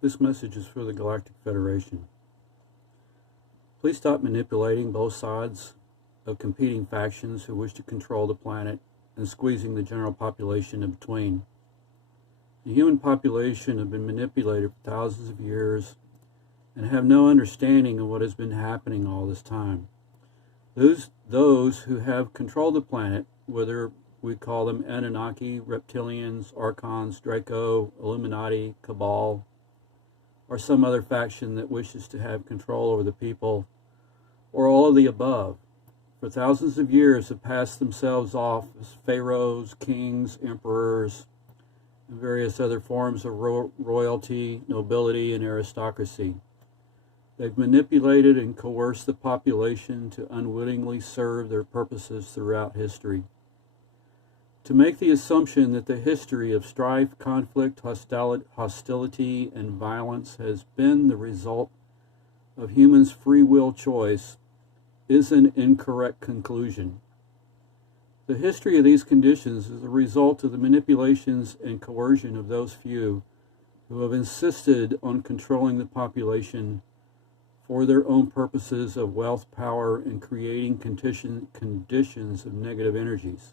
This message is for the Galactic Federation. Please stop manipulating both sides of competing factions who wish to control the planet and squeezing the general population in between. The human population have been manipulated for thousands of years and have no understanding of what has been happening all this time. Those who have controlled the planet, whether we call them Anunnaki, Reptilians, Archons, Draco, Illuminati, Cabal, or some other faction that wishes to have control over the people, or all of the above, for thousands of years have passed themselves off as pharaohs, kings, emperors, and various other forms of royalty, nobility, and aristocracy. They've manipulated and coerced the population to unwittingly serve their purposes throughout history. To make the assumption that the history of strife, conflict, hostility, and violence has been the result of humans' free will choice is an incorrect conclusion. The history of these conditions is a result of the manipulations and coercion of those few who have insisted on controlling the population for their own purposes of wealth, power, and creating conditions of negative energies.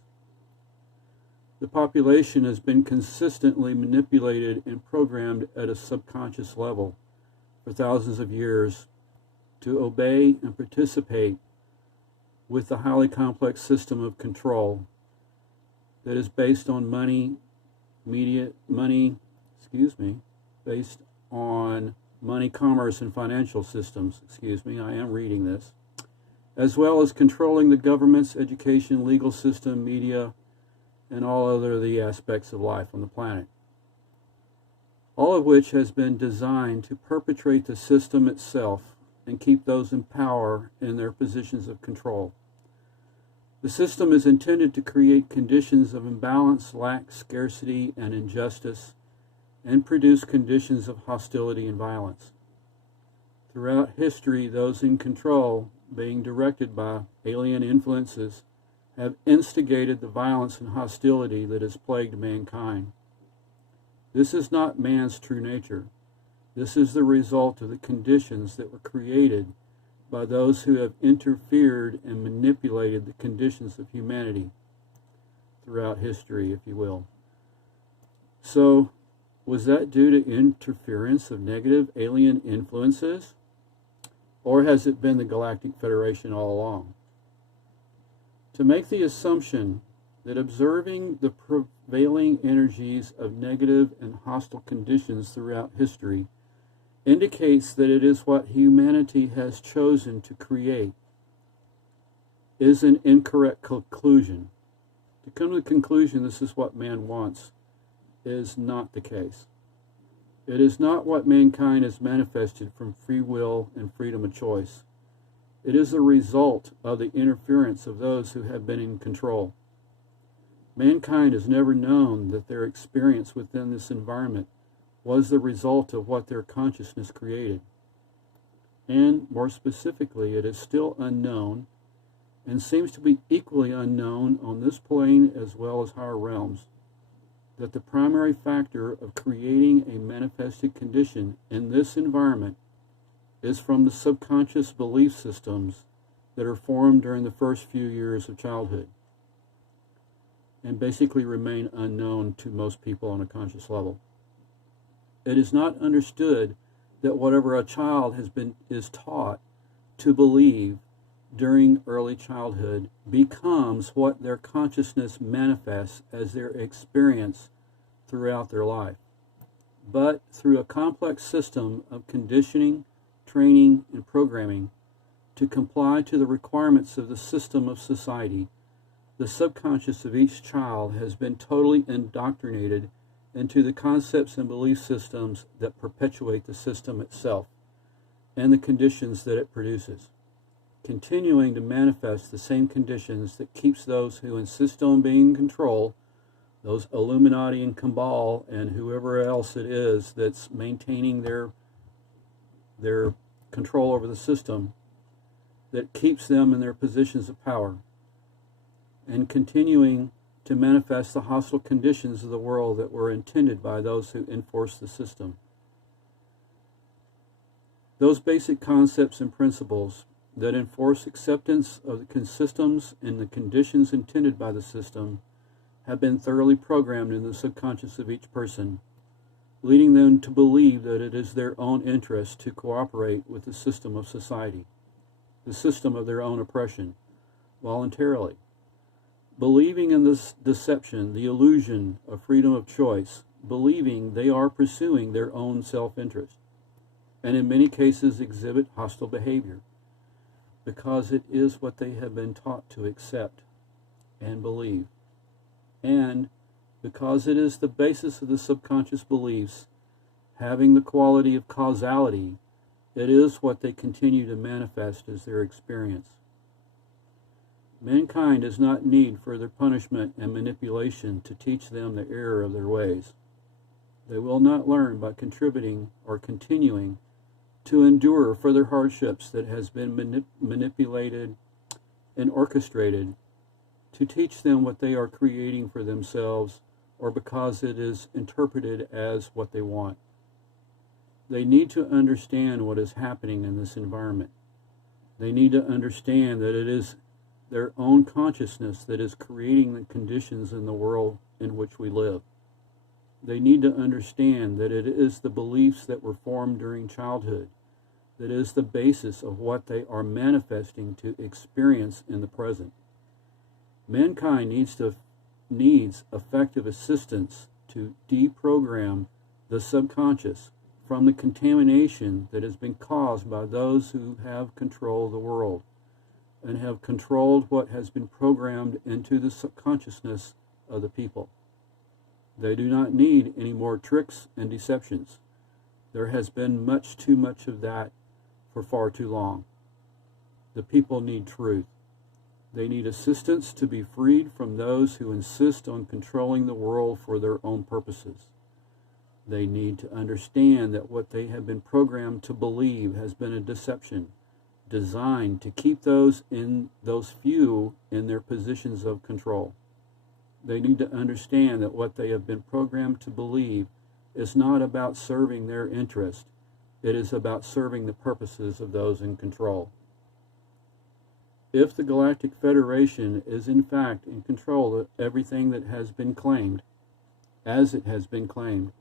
The population has been consistently manipulated and programmed at a subconscious level for thousands of years to obey and participate with the highly complex system of control that is based on based on money, commerce, and financial systems, I am reading this, as well as controlling the government's education, legal system, media, and all other of the aspects of life on the planet. All of which has been designed to perpetrate the system itself and keep those in power in their positions of control. The system is intended to create conditions of imbalance, lack, scarcity, and injustice, and produce conditions of hostility and violence. Throughout history, those in control, being directed by alien influences, have instigated the violence and hostility that has plagued mankind. This is not man's true nature. This is the result of the conditions that were created by those who have interfered and manipulated the conditions of humanity throughout history, if you will. So, was that due to interference of negative alien influences? Or has it been the Galactic Federation all along? To make the assumption that observing the prevailing energies of negative and hostile conditions throughout history indicates that it is what humanity has chosen to create is an incorrect conclusion. To come to the conclusion this is what man wants is not the case. It is not what mankind has manifested from free will and freedom of choice. It is a result of the interference of those who have been in control. Mankind has never known that their experience within this environment was the result of what their consciousness created. And more specifically, it is still unknown and seems to be equally unknown on this plane as well as higher realms, that the primary factor of creating a manifested condition in this environment is from the subconscious belief systems that are formed during the first few years of childhood and basically remain unknown to most people on a conscious level. It is not understood that whatever a child is taught to believe during early childhood becomes what their consciousness manifests as their experience throughout their life. But through a complex system of conditioning, training, and programming to comply to the requirements of the system of society, the subconscious of each child has been totally indoctrinated into the concepts and belief systems that perpetuate the system itself and the conditions that it produces, continuing to manifest the same conditions that keeps those who insist on being in control, those Illuminati and Cabal and whoever else it is that's maintaining their control over the system, that keeps them in their positions of power and continuing to manifest the hostile conditions of the world that were intended by those who enforce the system. Those basic concepts and principles that enforce acceptance of the systems and the conditions intended by the system have been thoroughly programmed in the subconscious of each person, leading them to believe that it is their own interest to cooperate with the system of society, the system of their own oppression, voluntarily. Believing in this deception, the illusion of freedom of choice, believing they are pursuing their own self-interest, and in many cases exhibit hostile behavior, because it is what they have been taught to accept and believe, and because it is the basis of the subconscious beliefs, having the quality of causality, it is what they continue to manifest as their experience. Mankind does not need further punishment and manipulation to teach them the error of their ways. They will not learn by contributing or continuing to endure further hardships that has been manipulated and orchestrated to teach them what they are creating for themselves, or because it is interpreted as what they want. They need to understand what is happening in this environment. They need to understand that it is their own consciousness that is creating the conditions in the world in which we live. They need to understand that it is the beliefs that were formed during childhood that is the basis of what they are manifesting to experience in the present. Mankind needs effective assistance to deprogram the subconscious from the contamination that has been caused by those who have controlled the world and have controlled what has been programmed into the subconsciousness of the people. They do not need any more tricks and deceptions. There has been much too much of that for far too long. The people need truth. They need assistance to be freed from those who insist on controlling the world for their own purposes. They need to understand that what they have been programmed to believe has been a deception, designed to keep those few in their positions of control. They need to understand that what they have been programmed to believe is not about serving their interest. It is about serving the purposes of those in control. If the Galactic Federation is in fact in control of everything that has been claimed, as it has been claimed,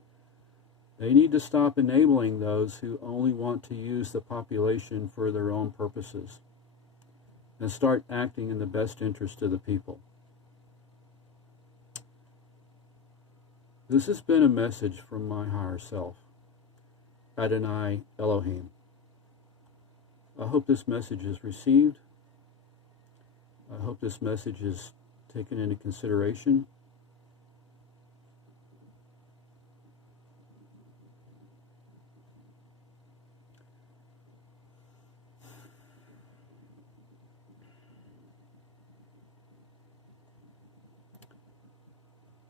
they need to stop enabling those who only want to use the population for their own purposes and start acting in the best interest of the people. This has been a message from my higher self, Adonai Elohim. I hope this message is received. I hope this message is taken into consideration.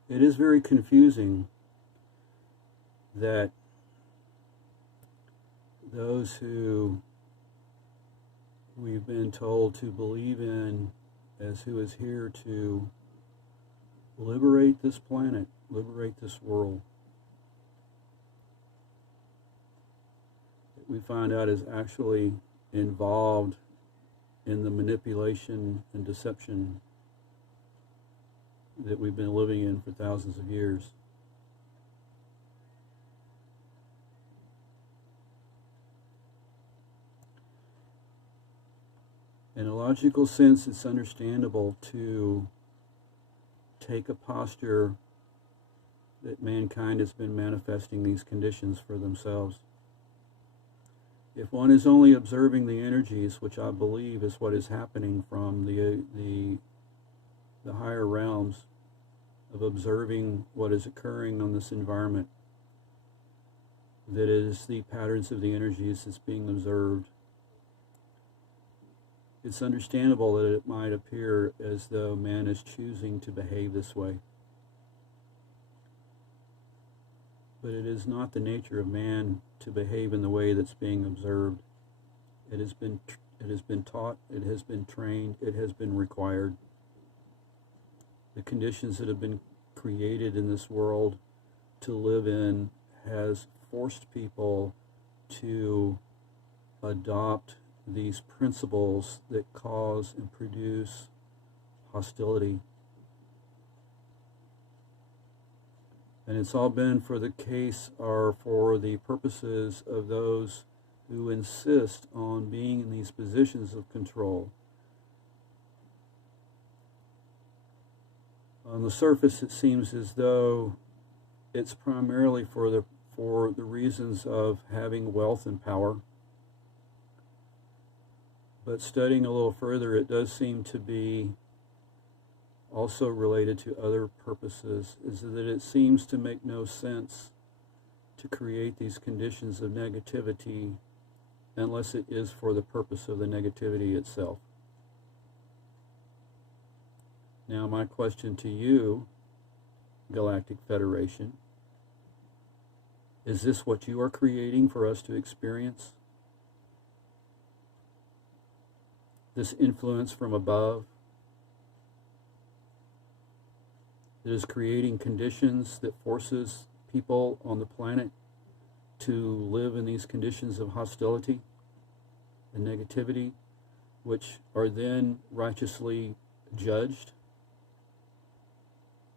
It is very confusing that those who we've been told to believe in as who is here to liberate this planet, liberate this world, we find out is actually involved in the manipulation and deception that we've been living in for thousands of years. In a logical sense, it's understandable to take a posture that mankind has been manifesting these conditions for themselves. If one is only observing the energies, which I believe is what is happening from the higher realms, of observing what is occurring on this environment, that is the patterns of the energies that's being observed, it's understandable that it might appear as though man is choosing to behave this way. But it is not the nature of man to behave in the way that's being observed. It has been taught, it has been trained, it has been required. The conditions that have been created in this world to live in has forced people to adopt these principles that cause and produce hostility. And it's all been for the case or for the purposes of those who insist on being in these positions of control. On the surface, it seems as though it's primarily for the reasons of having wealth and power. But studying a little further, it does seem to be also related to other purposes, is that it seems to make no sense to create these conditions of negativity unless it is for the purpose of the negativity itself. Now, my question to you, Galactic Federation, is this what you are creating for us to experience? This influence from above that is creating conditions that forces people on the planet to live in these conditions of hostility and negativity, which are then righteously judged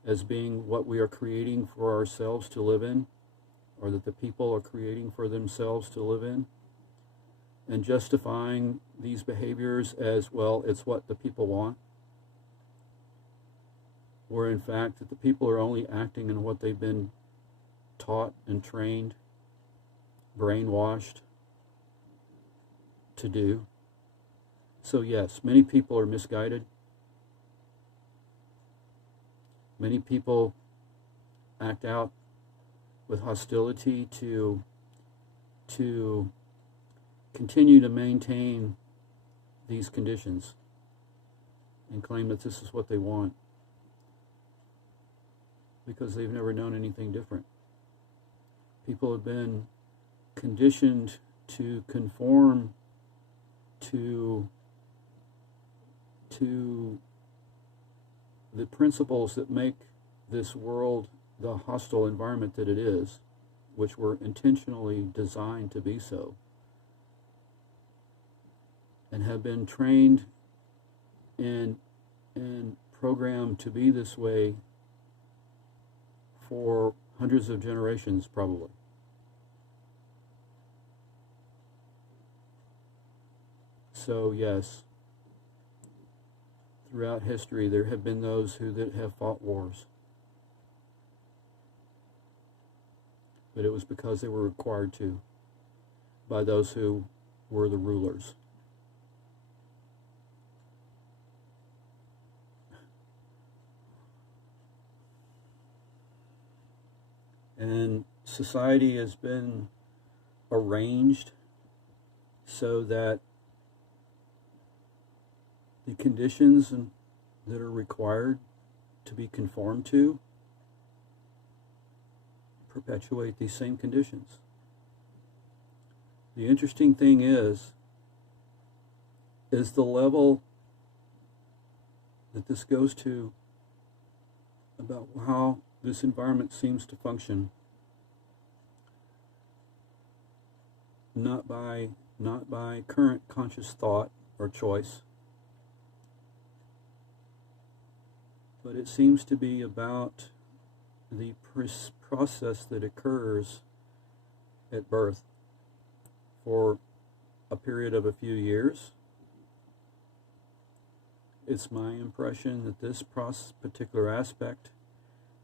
as being what we are creating for ourselves to live in, or that the people are creating for themselves to live in, and justifying these behaviors as, well, it's what the people want, where in fact that the people are only acting in what they've been taught and trained, brainwashed to do. So yes, many people are misguided. Many people act out with hostility to continue to maintain these conditions and claim that this is what they want, because they've never known anything different. People have been conditioned to conform to the principles that make this world the hostile environment that it is, which were intentionally designed to be so, and have been trained and programmed to be this way for hundreds of generations, probably. So yes, throughout history there have been those who have fought wars, but it was because they were required to by those who were the rulers. And society has been arranged so that the conditions that are required to be conformed to perpetuate these same conditions. The interesting thing is the level that this goes to about how this environment seems to function, not by current conscious thought or choice, but it seems to be about the process that occurs at birth for a period of a few years. It's my impression that this particular aspect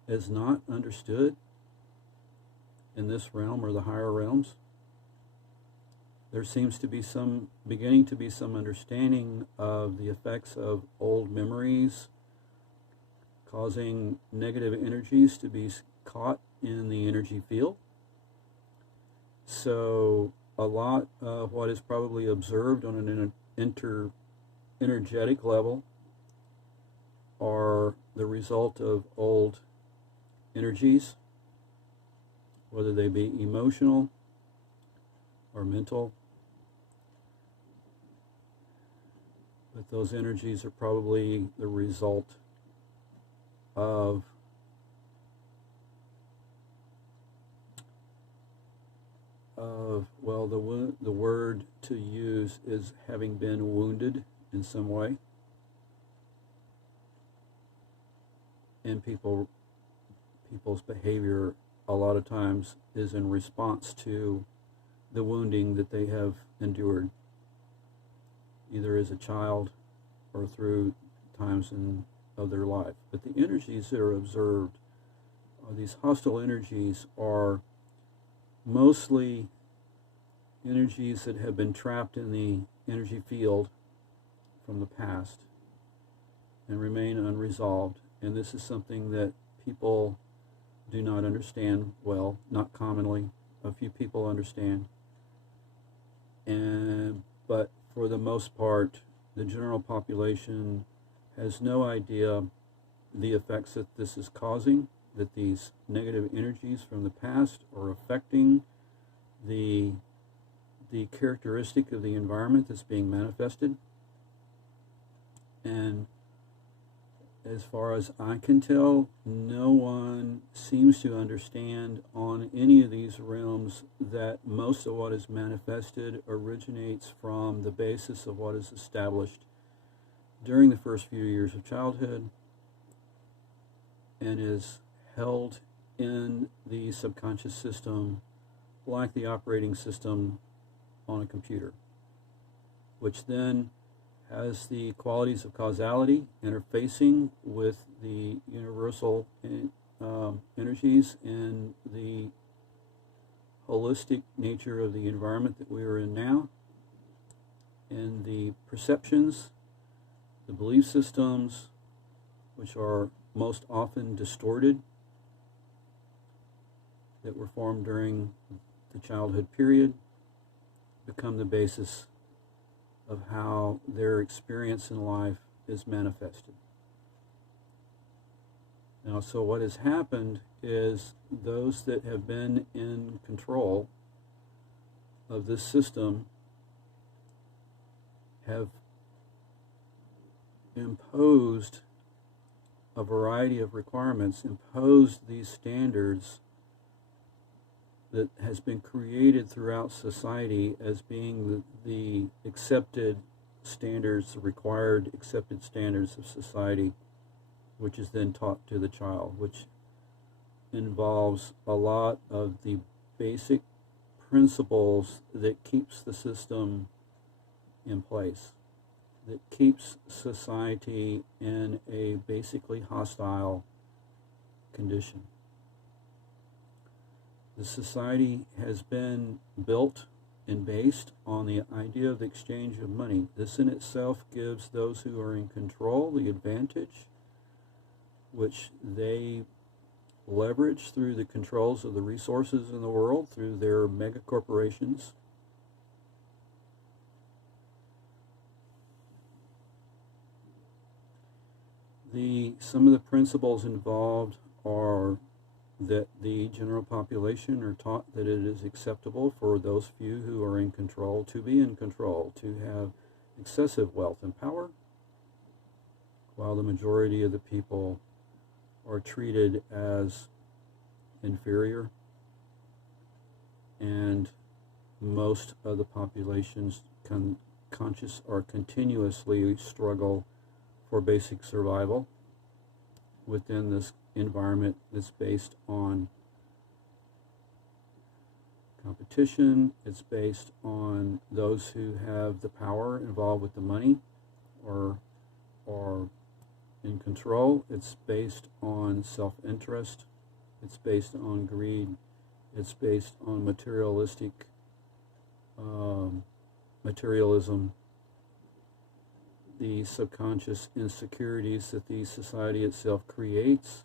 is not understood in this realm or the higher realms. There seems to be beginning to be some understanding of the effects of old memories causing negative energies to be caught in the energy field. So a lot of what is probably observed on an energetic level are the result of old energies, whether they be emotional or mental. But those energies are probably the result of of, well, the word to use is having been wounded in some way, and people's behavior a lot of times is in response to the wounding that they have endured, either as a child or through times of their life. But the energies that are observed, these hostile energies, are mostly energies that have been trapped in the energy field from the past and remain unresolved. And this is something that people do not understand well, not commonly. A few people understand. But for the most part, the general population has no idea the effects that this is causing, that these negative energies from the past are affecting the characteristic of the environment that's being manifested. And as far as I can tell, no one seems to understand on any of these realms that most of what is manifested originates from the basis of what is established during the first few years of childhood and is held in the subconscious system like the operating system on a computer, which then has the qualities of causality interfacing with the universal energies and the holistic nature of the environment that we are in now, and the perceptions, the belief systems, which are most often distorted, that were formed during the childhood period, become the basis of how their experience in life is manifested. Now, so what has happened is those that have been in control of this system have imposed a variety of requirements, imposed these standards that has been created throughout society as being the accepted standards, the required accepted standards of society, which is then taught to the child, which involves a lot of the basic principles that keeps the system in place, that keeps society in a basically hostile condition. The society has been built and based on the idea of the exchange of money. This in itself gives those who are in control the advantage, which they leverage through the controls of the resources in the world, through their mega corporations. Some of the principles involved are that the general population are taught that it is acceptable for those few who are in control to be in control, to have excessive wealth and power, while the majority of the people are treated as inferior, and most of the populations conscious or continuously struggle for basic survival within this environment that's based on competition. It's based on those who have the power involved with the money or in control. It's based on self-interest. It's based on greed. It's based on materialistic materialism. The subconscious insecurities that the society itself creates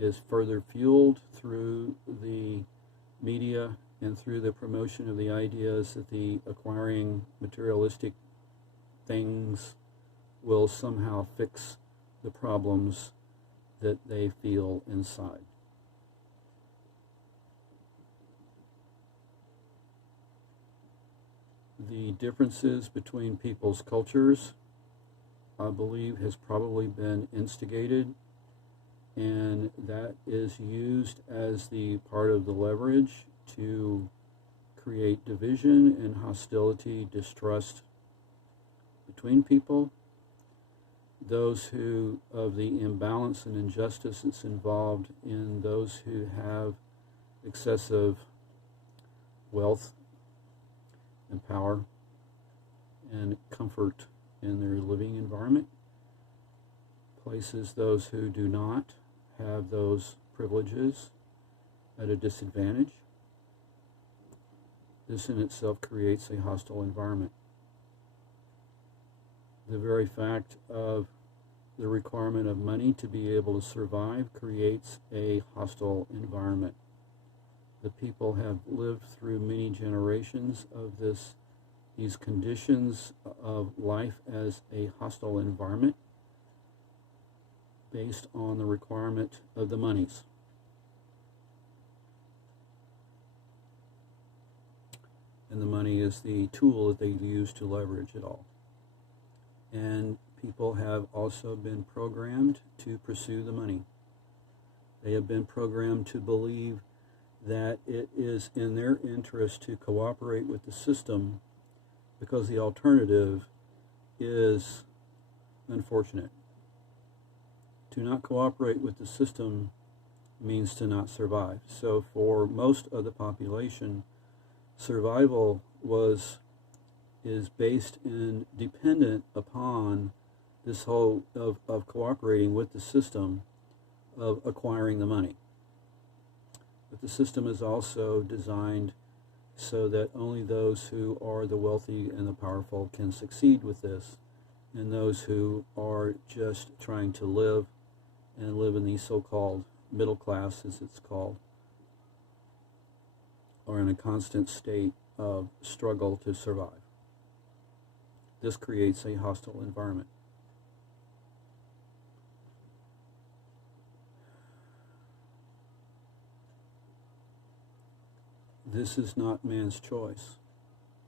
is further fueled through the media and through the promotion of the ideas that the acquiring materialistic things will somehow fix the problems that they feel inside. The differences between people's cultures, I believe, has probably been instigated, and that is used as the part of the leverage to create division and hostility, distrust between people. Those who, of the imbalance and injustice that's involved in those who have excessive wealth and power and comfort in their living environment, places those who do not have those privileges at a disadvantage. This in itself creates a hostile environment. The very fact of the requirement of money to be able to survive creates a hostile environment. The people have lived through many generations of these conditions of life as a hostile environment based on the requirement of the monies. And the money is the tool that they use to leverage it all. And people have also been programmed to pursue the money. They have been programmed to believe that it is in their interest to cooperate with the system because the alternative is unfortunate. To not cooperate with the system means to not survive. So for most of the population, survival is based and dependent upon this whole of cooperating with the system, of acquiring the money. But the system is also designed so that only those who are the wealthy and the powerful can succeed with this, and those who are just trying to live and live in the so-called middle class, as it's called, are in a constant state of struggle to survive. This creates a hostile environment. This is not man's choice.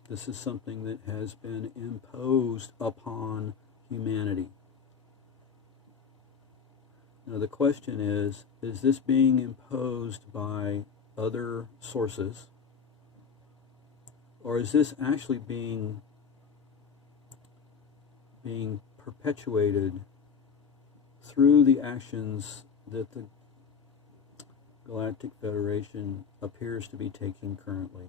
This is something that has been imposed upon humanity. Now the question is this being imposed by other sources, or is this actually being perpetuated through the actions that the Galactic Federation appears to be taking currently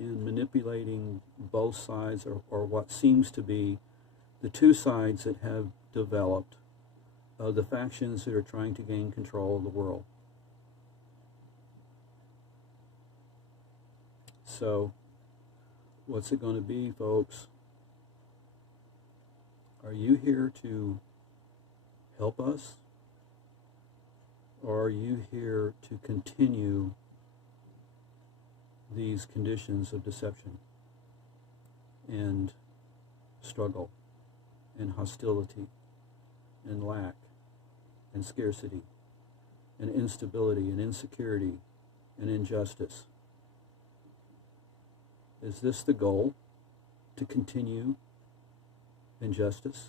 in manipulating both sides, or what seems to be the two sides that have developed of the factions that are trying to gain control of the world. So, what's it going to be, folks? Are you here to help us? Or are you here to continue these conditions of deception and struggle and hostility and lack and scarcity and instability and insecurity and injustice? Is this the goal, to continue injustice?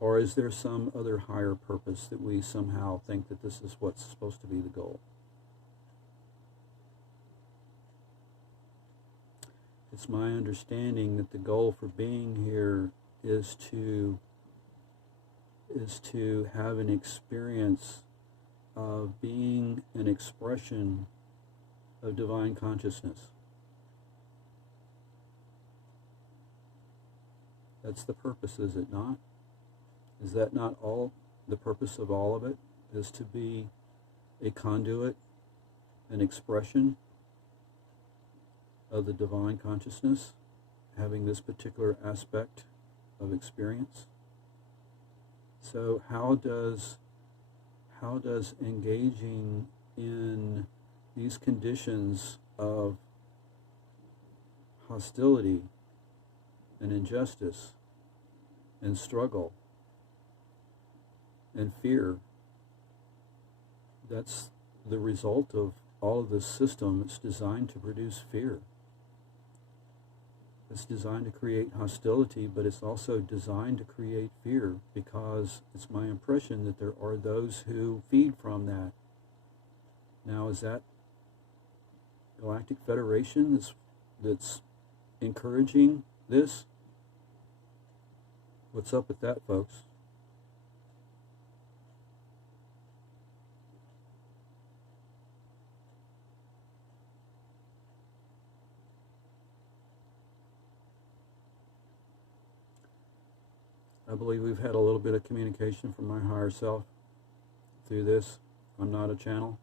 Or is there some other higher purpose that we somehow think that this is what's supposed to be the goal? It's my understanding that the goal for being here is to have an experience of being an expression of divine consciousness. That's the purpose, is it not? Is that not all the purpose of all of it? Is to be a conduit, an expression of the divine consciousness, having this particular aspect of experience? So how does engaging in these conditions of hostility and injustice and struggle and fear, that's the result of all of this system. It's designed to produce fear. It's designed to create hostility, but it's also designed to create fear, because it's my impression that there are those who feed from that. Now, is that Galactic Federation that's encouraging this? What's up with that, folks? I believe we've had a little bit of communication from my higher self through this. I'm not a channel,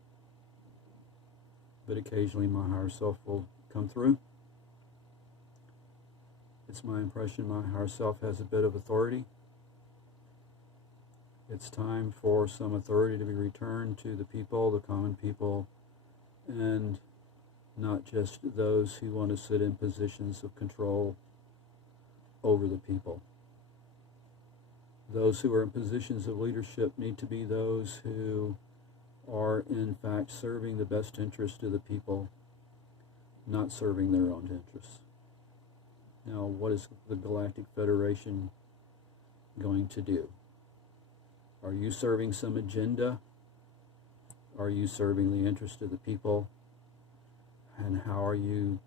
but occasionally my higher self will come through. It's my impression my higher self has a bit of authority. It's time for some authority to be returned to the people, the common people, and not just those who want to sit in positions of control over the people. Those who are in positions of leadership need to be those who are in fact serving the best interest of the people, not serving their own interests. Now, what is the Galactic Federation going to do? Are you serving some agenda? Are you serving the interest of the people? And how are you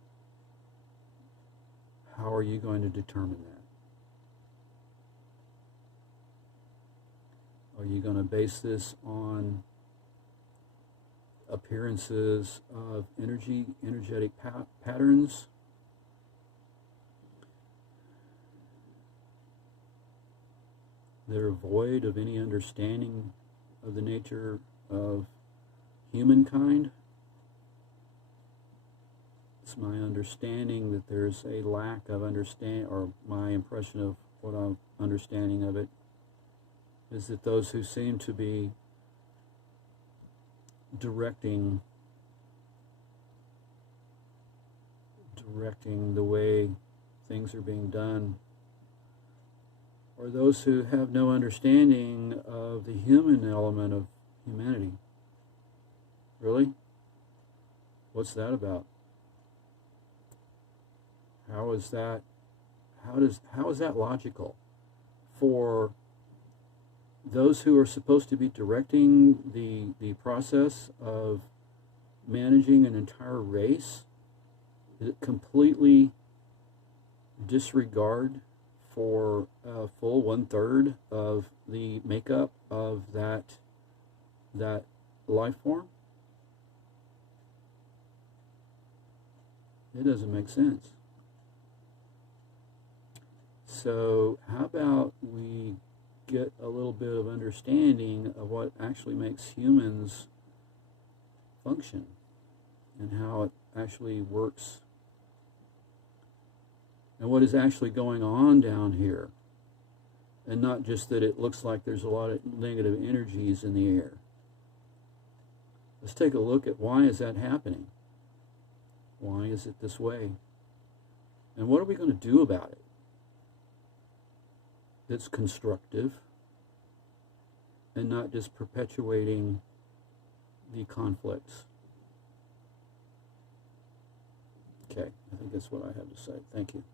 going to determine that? Are you going to base this on appearances of energetic patterns? That are void of any understanding of the nature of humankind? It's my understanding that there's a lack of understanding, or my impression of what I'm understanding of it, is that those who seem to be directing the way things are being done, or those who have no understanding of the human element of humanity. Really? What's that about? How is that logical for those who are supposed to be directing the process of managing an entire race? Is it completely disregard for a full 1/3 of the makeup of that life form? It doesn't make sense. So how about we get a little bit of understanding of what actually makes humans function and how it actually works and what is actually going on down here, and not just that it looks like there's a lot of negative energies in the air. Let's take a look at why is that happening. Why is it this way? And what are we going to do about it that's constructive and not just perpetuating the conflicts? Okay, I think that's what I have to say. Thank you.